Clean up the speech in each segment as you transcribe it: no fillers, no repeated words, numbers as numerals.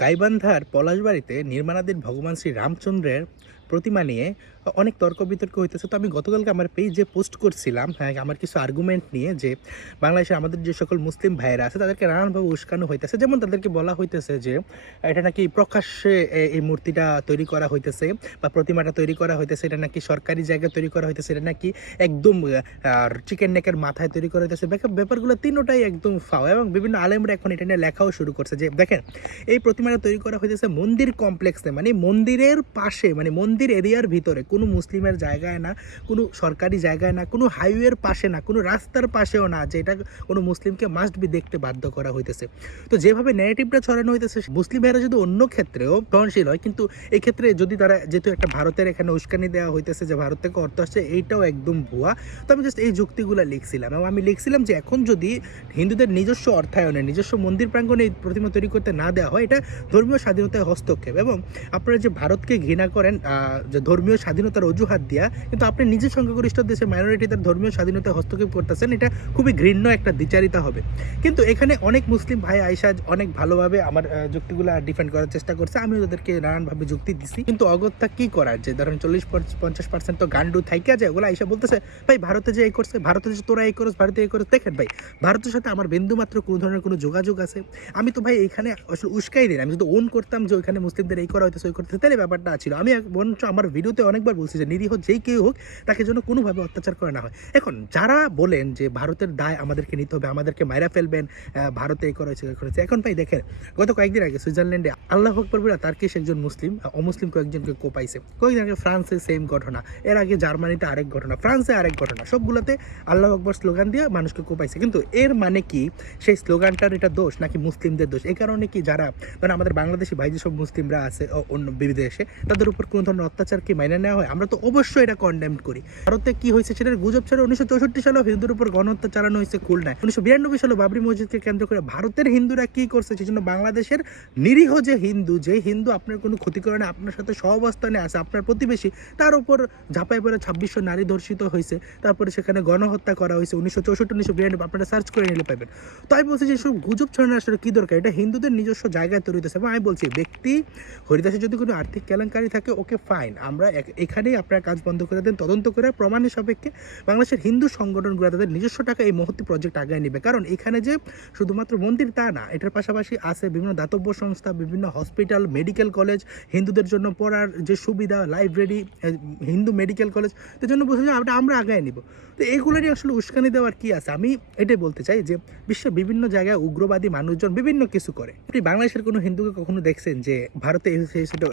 গাইবান্ধার পলাশবাড়িতে নির্মাণাধীন ভগবান শ্রী রামচন্দ্রের প্রতিমা নিয়ে অনেক তর্ক বিতর্ক হইতেছে। তো আমি গতকালকে আমার পেজে পোস্ট করছিলাম, হ্যাঁ, আমার কিছু আর্গুমেন্ট নিয়ে যে বাংলাদেশে আমাদের যে সকল মুসলিম ভাইয়েরা আছে তাদেরকে নানানভাবে উস্কানো হইতেছে। যেমন তাদেরকে বলা হইতেছে যে এটা নাকি প্রকাশ্যে এই মূর্তিটা তৈরি করা হইতেছে বা প্রতিমাটা তৈরি করা হইতেছে, এটা নাকি সরকারি জায়গায় তৈরি করা হইতেছে, এটা নাকি একদম চিকেন নেকের মাথায় তৈরি করা হইতেছে। ব্যাপারগুলো তিনোটাই একদম ফাও, এবং বিভিন্ন আলেমরা এখন এটা নিয়ে লেখাও শুরু করছে যে দেখেন এই প্রতিমাটা তৈরি করা হইতেছে মন্দির কমপ্লেক্সে, মানে মন্দিরের পাশে, মানে মন্দির এরিয়ার ভিতরে, কোনো মুসলিমের জায়গায় না, কোনো সরকারি জায়গায় না, কোনো হাইওয়ের পাশে না, কোনো রাস্তার পাশেও না যে এটা কোনো মুসলিমকে মাস্ট বি দেখতে বাধ্য করা হইতেছে। তো যেভাবে ন্যারেটিভটা ছড়ানো হইতেছে, মুসলিম ভাইয়েরা যদি অন্য ক্ষেত্রেও সহনশীল হয়, কিন্তু এই ক্ষেত্রে যদি তারা যেহেতু একটা ভারতের এখানে উস্কানি দেওয়া হইতেছে যে ভারত থেকে অর্থ আসছে, এইটাও একদম ভুয়া। তো আমি জাস্ট এই যুক্তিগুলো লিখছিলাম, এবং আমি লিখছিলাম যে এখন যদি হিন্দুদের নিজস্ব অর্থায়নে নিজস্ব মন্দির প্রাঙ্গণে এই প্রতিমা তৈরি করতে না দেওয়া হয়, এটা ধর্মীয় স্বাধীনতায় হস্তক্ষেপ। এবং আপনারা যে ভারতকে ঘৃণা করেন যে ধর্মীয় স্বাধীনতার অজুহাত দিয়া, কিন্তু আপনি নিজের সংখ্যাগরিষ্ঠ দেশে মাইনরিটি তার ধর্মীয় স্বাধীনতায় হস্তক্ষেপ করতেছেন, এটা খুবই ঘৃণ্য একটা দ্বিচারিতা হবে। কিন্তু এখানে অনেক মুসলিম ভাই আইসা অনেক ভালোভাবে আমার যুক্তিগুলো ডিফেন্ড করার চেষ্টা করছে, আমি ওদেরকে নানানভাবে যুক্তি দিছি। কিন্তু অগত্যা কি করার, যে ধরেন 40-50% তো গান্ডু থাইকা যায়, ওগুলো আইসা বলতেছে ভাই ভারতে যে এই করছে, ভারতে যে তোরা এই করস, ভারতে এই করস। দেখেন ভাই, ভারতের সাথে আমার বিন্দু মাত্র কোনো ধরনের কোনো যোগাযোগ আছে? আমি তো ভাই এখানে আসলে উস্কাই দিন, আমি যদি ওন করতাম যে ওইখানে মুসলিমদের এই করা হইতেছে ওই করতেছে, তাহলে ব্যাপারটা ছিল। আমি বরঞ্চ আমার ভিডিওতে অনেকবার বলছি যে নিরীহ যেই কেউ হোক তাকে যেন কোনোভাবে অত্যাচার করা না হয়। এখন যারা বলেন যে ভারতের দায় আমাদেরকে নিতে হবে, আমাদেরকে মাইরা ফেলবেন, ভারতে এই করা হয়েছে ওই করেছে, এখন ভাই দেখেন গত কয়েকদিন আগে সুইজারল্যান্ডে আল্লাহ আকবর বলে তার কেস একজন মুসলিম অমুসলিম কয়েকজনকে কোপাইছে। কয়েকদিন আগে ফ্রান্সে সেম ঘটনা, এর আগে জার্মানিতে আরেক ঘটনা, ফ্রান্সে আরেক ঘটনা, সবগুলোতে আল্লাহ আকবর স্লোগান দিয়ে মানুষকে কোপাইছে। কিন্তু এর মানে কি সেই স্লোগানটার এটা দোষ নাকি মুসলিমদের দোষ? এই কারণে কি যারা মানে আমাদের বাংলাদেশি ভাই যেসব মুসলিমরা আছে অন্য বিদেশে, তাদের উপর কোনো ধরনের অত্যাচার কি মাইনে নেওয়া হয়? আমরা তো অবশ্যই এটা কন্ডেম করি। ভারতে কি হয়েছে সেটার গুজব ছাড়া 1964 সালেও হিন্দুর উপর গণহত্যা চালানো হয়েছে খুলনায়। 1992 সালে বাবরি মসজিদকে কেন্দ্র করে ভারতের হিন্দুরা কি করছে, সেজন্য বাংলাদেশের নিরীহ যে হিন্দু আপনার কোনো ক্ষতি করে না, আপনার সাথে সহাবস্থানে আছে, আপনার প্রতিবেশী, তার উপর ঝাঁপাই পড়ে 2600 নারী ধর্ষিত হয়েছে, তারপরে সেখানে গণহত্যা করা হয়েছে 1964-1992, আপনারা সার্চ করে নিলে পাবেন। তো আমি বলছি যে সব গুজব ছড়ানোর আসলে কি দরকার? এটা হিন্দুদের নিজস্ব জায়গায় তৈরি হতেছে। এবং আমি বলছি ব্যক্তি হরিদাসের যদি কোনো আর্থিক কেলেঙ্কারি থাকে, ওকে ফাইন, আমরা এখানেই আপনার কাজ বন্ধ করে দেন, তদন্ত করে প্রমাণের সাপেক্ষে বাংলাদেশের হিন্দু সংগঠনগুলো তাদের নিজস্ব টাকা এই মুহূর্তে প্রজেক্ট আগায় নেবে। কারণ এখানে যে শুধুমাত্র মন্দির তা না, এটার পাশাপাশি আছে বিভিন্ন দাতব্য সংস্থা, বিভিন্ন হসপিটাল, মেডিকেল কলেজ, হিন্দুদের জন্য পড়ার যে সুবিধা, লাইব্রেরি, হিন্দু মেডিকেল কলেজ, তার জন্য বলছে যে আমরা আগায় নিব। তো এইগুলোরই আসলে উস্কানি দেওয়ার কি আছে? আমি এটাই বলতে চাই যে বিশ্বের বিভিন্ন জায়গায় উগ্রবাদী মানুষজন বিভিন্ন কিছু করে। আপনি বাংলাদেশের কোনো হিন্দুকে কখনো দেখছেন যে ভারতে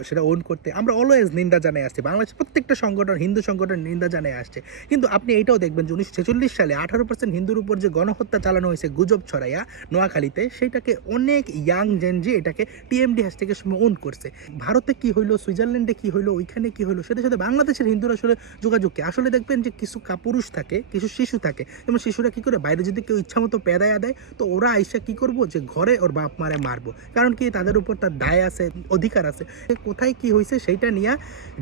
সেটা ওন করতে? আমরা অলওয়েজ নিন্দা জানাই আসছি, বাংলাদেশের প্রত্যেকটা সংগঠন, হিন্দু সংগঠন নিন্দা জানাই আসছে। কিন্তু আপনি এইটাও দেখবেন যে 1946 সালে 18% হিন্দুর উপর যে গণহত্যা চালানো হয়েছে গুজব ছড়াইয়া নোয়াখালীতে, সেটাকে অনেক ইয়াং জেনজি এটাকে টিএমডি হ্যাশট্যাগের সময় ওন করছে। ভারতে কি হইলো, সুইজারল্যান্ডে কি হইলো, ওইখানে কি হইলো, সেটার সাথে বাংলাদেশের হিন্দুরা আসলে যোগাযোগ কি? আসলে দেখবেন যে কিছু পুরুষ থাকে, কিছু শিশু থাকে, যেমন শিশুরা কি করে, বাইরে যদি কেউ ইচ্ছা মতো পেদায়া দেয়, তো ওরা আইসা কি করবো, যে ঘরে ওর বাপ মারে মারবো। কারণ কি, তাদের উপর তার দায় আছে, অধিকার আছে। কোথায় কি হয়েছে সেইটা নিয়ে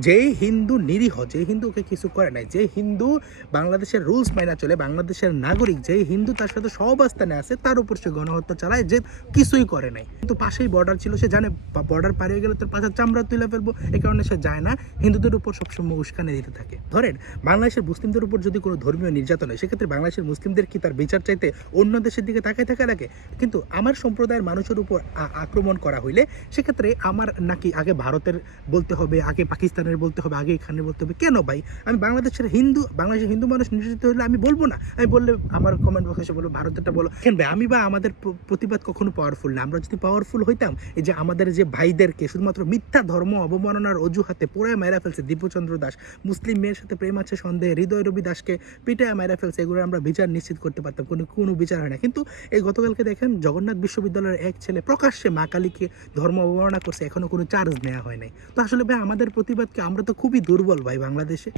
যেই হিন্দু নিরীহ, যে হিন্দু ওকে কিছু করে নাই, যে হিন্দু বাংলাদেশের রুলস মাইনা চলে, বাংলাদেশের নাগরিক, যে হিন্দু তার সাথে সহাবস্থানে আছে, তার উপর সে গণহত্যা চালায়, যে কিছুই করে নাই। কিন্তু পাশেই বর্ডার ছিল, সে জানে বর্ডার পাড়িয়ে গেলে তার পাশে চামড়া তুলে ফেলবো, এই কারণে সে যায় না, হিন্দুদের উপর সবসময় উস্কানি দিতে থাকে। ধরেন বাংলাদেশের মুসলিমদের উপর যদি কোনো ধর্মীয় নির্যাতন হয়, সেক্ষেত্রে বাংলাদেশের মুসলিমদের কি তার বিচার চাইতে অন্য দেশের দিকে তাকায় থাকা লাগে? কিন্তু আমার সম্প্রদায়ের মানুষের উপর আক্রমণ করা হইলে সেক্ষেত্রে আমার নাকি আগে ভারতের বলতে হবে, আগে পাকিস্তানের বলতে হবে, আগে এখানে বলতে হবে? কেন ভাই? আমি বাংলাদেশের হিন্দু মানুষ নির্যাতিত হলে আমি বলবো না? আমি বললে আমার কমেন্ট বক্সে এসে বলবো ভারতেরটা বলো কেন ভাই? আমি বা আমাদের প্রতিবাদ কখনো পাওয়ারফুল না। আমরা যদি পাওয়ারফুল হইতাম, এই যে আমাদের যে ভাইদেরকে শুধুমাত্র মিথ্যা ধর্ম অবমাননার অজুহাতে পুরায় মাইরা ফেলছে দীপুচন্দ্র দাস, মুসলিম মেয়ের সাথে প্রেম আছে সন্দেহে হৃদয় রবি দাসকে পিটায় মাইরা ফেলছে, এগুলো আমরা বিচার নিশ্চিত করতে পারতাম, কোনো বিচার হয় না। কিন্তু এই গতকালকে দেখেন জগন্নাথ বিশ্ববিদ্যালয়ের এক ছেলে প্রকাশ্যে মা কালীকে ধর্ম অবমাননা করছে, এখনো কোনো চার্জ নেওয়া হয় নাই। তো আসলে ভাই আমাদের প্রতিবাদকে, আমরা তো খুবই দুর্বল ভাই বাংলাদেশে।